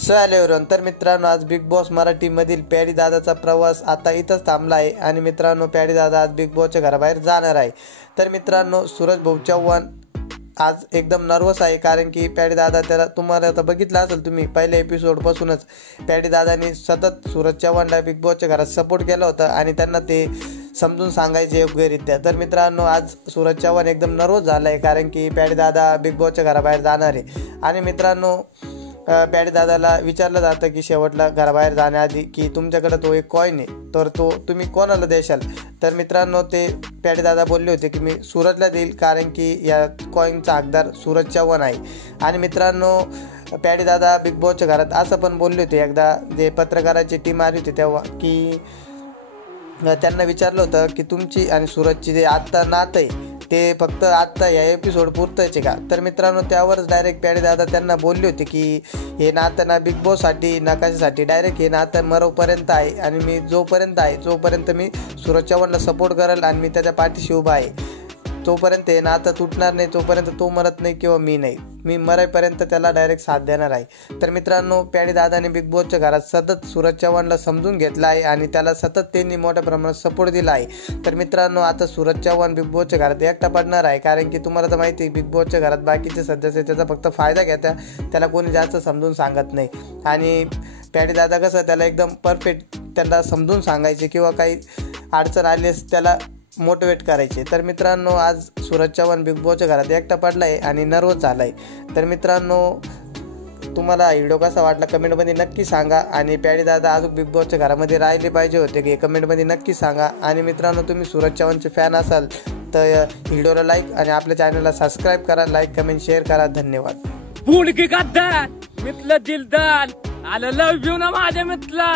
तर मित्रांनो, आज बिग बॉस मराठी मधील पॅडी दादाचा प्रवास आता इथंच थांबला आहे आणि मित्रांनो, पॅडी दादा आज बिग बॉसच्या घराबाहेर जाणार आहे। तर मित्रांनो, सूरज भाऊ चव्हाण आज एकदम नर्वस आहे, कारण की पॅडी दादा त्याला तुम्हाला आता बघितलं असेल तुम्ही पहिल्या एपिसोड पासूनच पॅडी दादांनी सतत सूरज चव्हाणला बिग बॉसच्या घरात सपोर्ट केला होता आणि त्यांना ते समजून सांगायचे योग्यरित्या। तर मित्रांनो, आज सूरज चव्हाण एकदम नर्वस झाला आहे, कारण की पॅडी दादा बिग बॉसच्या घराबाहेर जाणार आहे। आणि मित्रांनो, पॅडी दादाला विचारलं जातं की शेवटला घराबाहेर जाण्याआधी की तुमच्याकडे तो एक कॉईन आहे, तर तो तुम्ही कोणाला देशाल? तर मित्रांनो, ते पॅडी दादा बोलले होते की मी सूरजला देईल, कारण की या कॉईनचा हकदार सूरज चव्हाण आहे। आणि मित्रांनो, पॅडी दादा बिग बॉसच्या घरात असं पण बोलले होते एकदा, जे पत्रकाराची टीम आली होती तेव्हा, की त्यांना विचारलं होतं की तुमची आणि सूरजची जे आत्ता नातं आहे ते फक्त आत्ता या एपिसोड पुरतंच आहे का? तर मित्रांनो, त्यावरच डायरेक्ट पॅडी दादा त्यांना बोलले होते की हे नातं ना बिग बॉससाठी ना कशासाठी, डायरेक्ट हे नातं मरोपर्यंत आहे आणि मी जोपर्यंत मी सूरज चव्हाणला सपोर्ट करेल आणि मी त्याच्या पाठीशी उभा आहे, तोपर्यंत हे नातं तुटणार नाही, तोपर्यंत तो मरत नाही किंवा मी नाही, मी मरेपर्यंत त्याला डायरेक्ट साथ देणार आहे। तर मित्रांनो, पॅडी दादाने बिग बॉसच्या घरात सतत सूरज चव्हाणला समजून घेतलं आहे आणि त्याला सतत त्यांनी मोठ्या प्रमाणात सपोर्ट दिला आहे। तर मित्रांनो, आता सूरज चव्हाण बिग बॉसच्या घरात एकटा पडणार आहे, कारण की तुम्हाला तर माहिती आहे बिग बॉसच्या घरात बाकीचे सदस्य त्याचा फक्त फायदा घेतात, त्याला कोणी जास्त समजून सांगत नाही। आणि पॅडी दादा कसं त्याला एकदम परफेक्ट त्याला समजून सांगायचे किंवा काही अडचण आलीस त्याला मोटिवेट करायचे। तर मित्रांनो, आज सूरज चव्हाण बिग बॉसच्या घरात एकटा पडला आहे आणि नर्वस झाला आहे। तर मित्रांनो, तुम्हाला व्हिडिओ कसा वाटला कमेंटमध्ये नक्की सांगा, आणि पॅडी दादा अजून बिग बॉसच्या घरामध्ये राहिले पाहिजे होते की कमेंटमध्ये नक्की सांगा। आणि मित्रांनो, तुम्ही सूरज चव्हाणचे फॅन असाल तर व्हिडिओला लाईक आणि आपल्या चॅनलला सबस्क्राईब करा, लाईक कमेंट शेअर करा। धन्यवाद। मितलं दिलदार आलं लव यू ना माझ्या मितला।